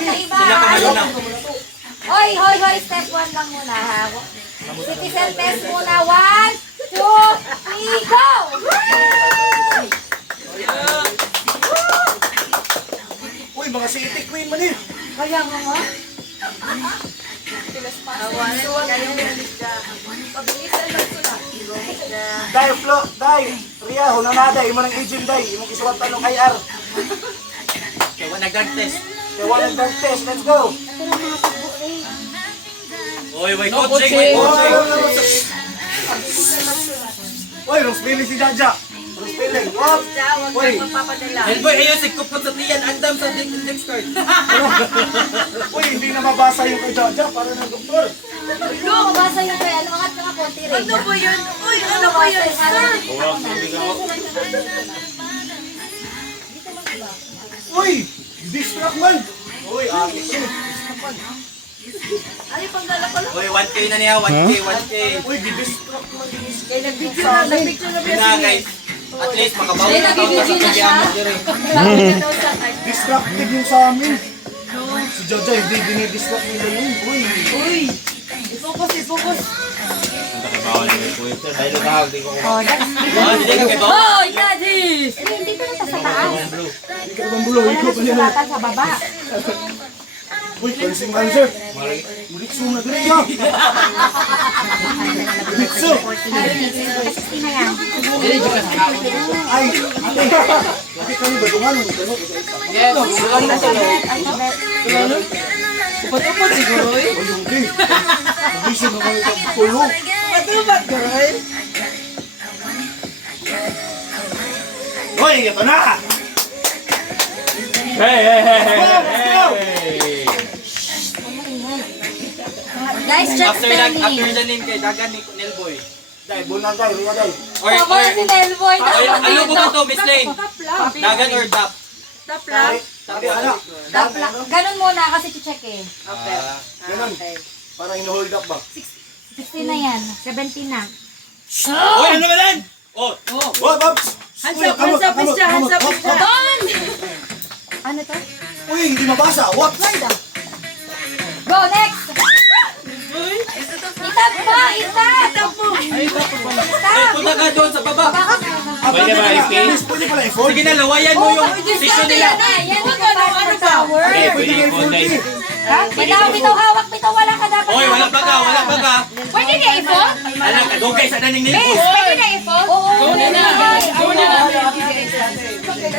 sa iba. Sila pangalo na. Hoy, step 1 lang muna ha. Citizen test muna. 1, 2, 3, go! Uy, mga city queen man eh. Kaya nga nga. Dai, Flo, Dai. Ria, hunanada, imo ng agent Dai. Imong isuwat tanong IR. Kaya nag-drug test. Kaya walang drug test, let's go. Oy, wait, coaching, wait, coaching. Uy, Rose Pili si Jaja. Rose Pili, what? Uy, Elboy, ayun, si kupot sa tiyan, andam sa index card. uy, hindi na mabasa yung kay Jaja para ng doktor. No, mabasa yung kaya. Angat ka nga konti rin. Ano po yun? Uy, ano po yun, sir? Uy, distract man. Uy, ate ko. Ay, panggala ko lang. Oy, 1K na niya, 1K, 1K. Uy, distract man. Kaya nag-picture na, nag-picture na Yun na, guys. At least, makabawi na taon ka sa pagyaman dyan eh. Distracted yung sa amin. Si Jaja, hindi dinidistract nila yun. Uy, Uy, i-focus, i-focus. Oh, that's... Oh, hindi ka kay Bob. Oh, Yadis! Hindi pa nasa sa taas. hindi ka naman bulo. Wala Ikaw na pa niya. susulatan sa baba. Uy, pansing answer. Mulitso na ganun ya. Mulitso. Kasi na yan. Ay, ate. Bakit kami badungan? Yes, sulang na sulang. Upat-upat siguro eh. Uy, hindi. Nagising na kami pagpulo. Upat-upat, girl. Uy, ito na! Guys, check After the spelling. name kay Dagan ni Nelboy. Dahil, bulan dahil, ria dahil. Or, Tama na si Nelboy. ano po ba ito, Miss Lane? Dagan or Dap? Top lang. Sabi, anak. Ganun muna kasi check eh. Okay. Ganun. Parang ino-hold up ba? 16 na yan. 17 na. Oy, ano ba yan? Oh, Uy, Babs! Hands up, hands up, Pisja, hands up, Pisja. Ano to? Uy, hindi mabasa. What? Go, next! Itap po! Itap! Top po. ay, punta ka doon sa baba. Pwede ba, Please, pwede pala i-fold. Sige na, lawayan mo yung section nila. Yan yung ano tower. Pwede na i-fold eh. Bitaw, hawak, bitaw, wala ka dapat. Oy, wala pa ka, wala pa ka. Pwede na i-phone? Alam ka, doon kayo sa naning Miss, nilbos. pwede na i-phone? Oo. Go na.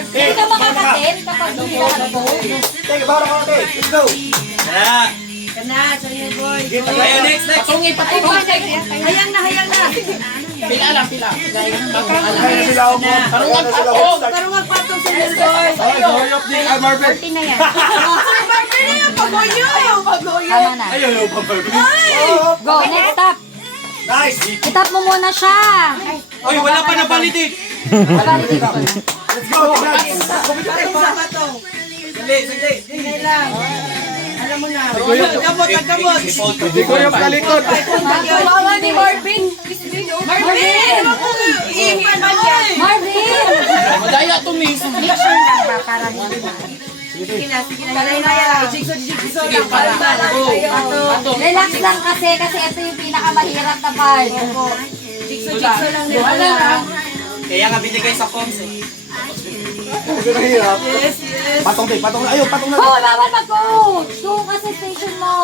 Hindi ka makakatin kapag hindi ka nag-phone. Teka, para ka natin. Let's go. Tara. Kana, sa iyo, boy. Ayun, next. Hayang na, hayang na. Kaya na sila ako mo. Kaya na sila Oh, website. pero magpatong sa iyo, boy. Hurry up, Marvin. 14 na yan. Sir, Barbie na yung pagoyo. Tama na. Ayaw, Marvin. Go, next stop. Nice. Itap mo muna siya. Oy, wala pa na validate. Validate ko na. Let's go. Congrats. Patong sa patong. Sige. Hindi lang. Alam mo na. Nagkamot, nagkamot. Hindi ko yung kalikot. Kawawa ni Marvin. Marvin! Iipan man yan. Marvin! Madaya to, miss. Make sure lang ba para hindi na. Sige na, talay na yan. Jigsaw lang. Patong. Relax lang kasi ito yung pinakamahirap na part. Jigsaw lang nila. Kaya nga binigay sa comms eh. Hindi na hirap. Yes, yes. Patong tayo, patong na. Ayun, patong na. Hoy, bawal mag-coach! Doon ka sa station mo.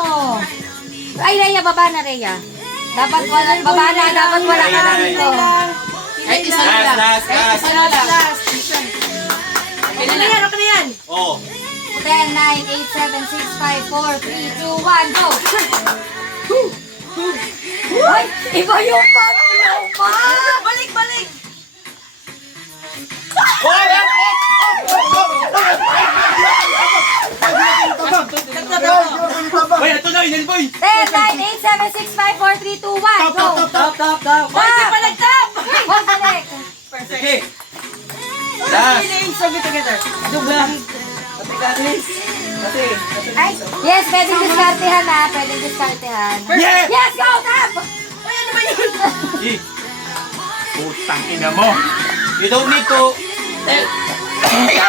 Ay, Rhea, baba na, Rhea. Dapat wala, baba na, dapat wala ka na dito. Ay, isa na lang. Last. Last. Okay na yan, okay na yan. Oh. 10, 9, 8, 7, 6, 5, 4, 3, 2, 1, go! Ay, iba yung pag-flow pa! Balik, balik. Oy, ito na, inilboy. 10, 9, 8, 7, 6, 5, 4, 3, 2, 1, go! Tap. Pwede pa nag-tap. Hold the neck. Sige. Last. Sabi together. Dugla. Ay, yes, pwedeng diskartehan na. Pwedeng diskartehan. Yeah! Yes, go, tap! Uy, ano ba yun? Putang ina mo. You don't need to.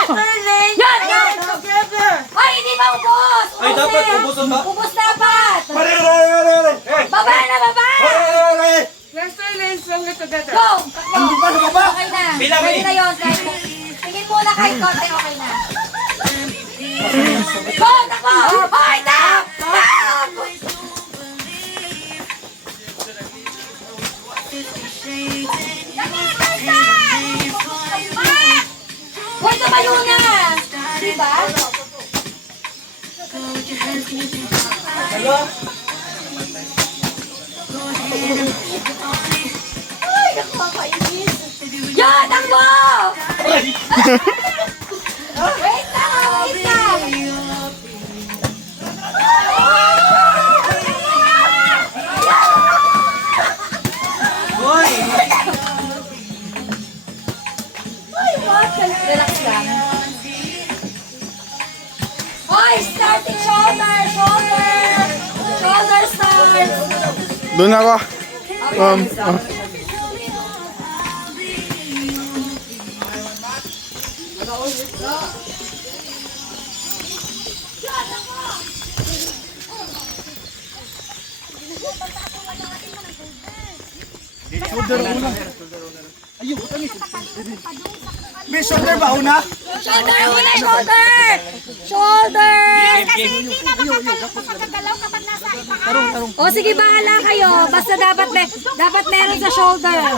Turning. Yan! Together. Ay, hindi maubos! Ay, dapat ubusan ba? Ubus dapat. Pare, pare. Hey! Baba na, baba! Pare! Let's song it together. Go! Andi pa sa baba? Okay na. Bilang, Pwede na yun. Tingin muna kahit konti, okay na. Go! Takbo! Hoy! Tap! Tap! Hoy, tumayo na! Diba? Ay, nakakainis. Yan! Takbo! Wait lang! Wait lang! Hoy! Ay, what? Relax lang. Hoy, starting shoulder! Shoulder! Shoulder start! Doon ako. May shoulder ba una? Shoulder muna! Shoulder! Shoulder! Kasi hindi na makagalaw kapag nasa ipaan. O sige, bahala kayo. Basta dapat meron sa shoulder.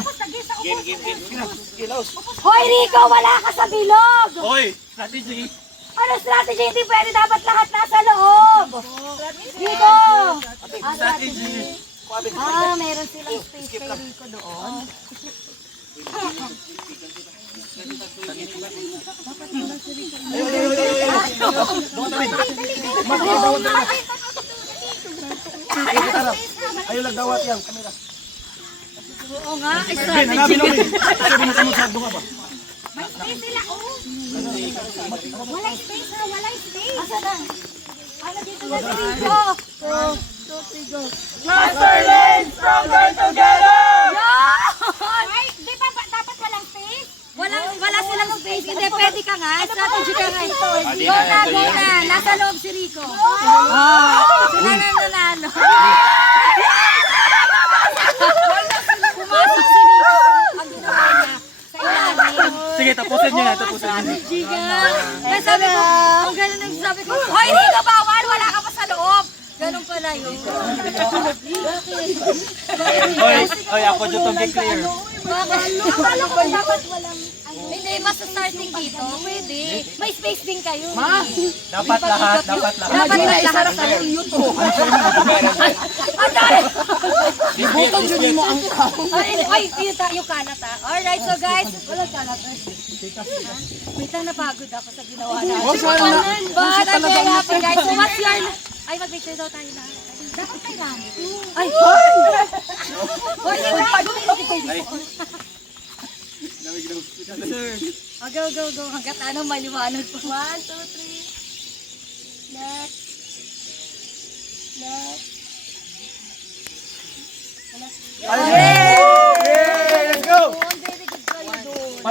Hoy, Rico! Wala ka sa bilog! Hoy! Strategy! Ano strategy? Hindi pwede. Dapat lahat nasa loob. Rico! Strategy. Meron silang space kay Rico doon. Ayaw lang dawat yan. Kamera. Oo nga, Hanabi na rin. Sabi mo sa mga sagdo nga ba? Space sila, oh. Walang space na, walang space. Asa na? Ano dito na si Rico? Master Lane, stronger together! Yan! Ay, di ba dapat walang space? Wala silang space. Hindi, pwede ka nga. Strategy ka nga. Go na. Nasa loob si Rico. Nanalo. Pumasok si Rico. Ang ginawa niya sa ilalim. Sige, tapusin nyo na, tapusin nyo. Strategy ka. Kaya sabi ko, ang galing ng sabi ko, hoy Rico, bawal. Wala ka pa sa loob. Ganun pala yun. Hoy, ako dyan itong be clear. Akala ko dapat walang... Hindi, basta starting dito, pwede. May space din kayo. Dapat lahat. Dapat lahat sa YouTube. Ang dali! Ibutan dyan mo ang Ay, yung kalat ah. Alright, so guys, walang kalat. Wait lang, napagod ako sa ginawa natin. But I'm very happy guys. So what's your... Ay, mag-picture daw tayo na. Dapat kailangan. Ay! Hoy! Go. Hanggat ano, maliwanag pa. 1, 2, 3.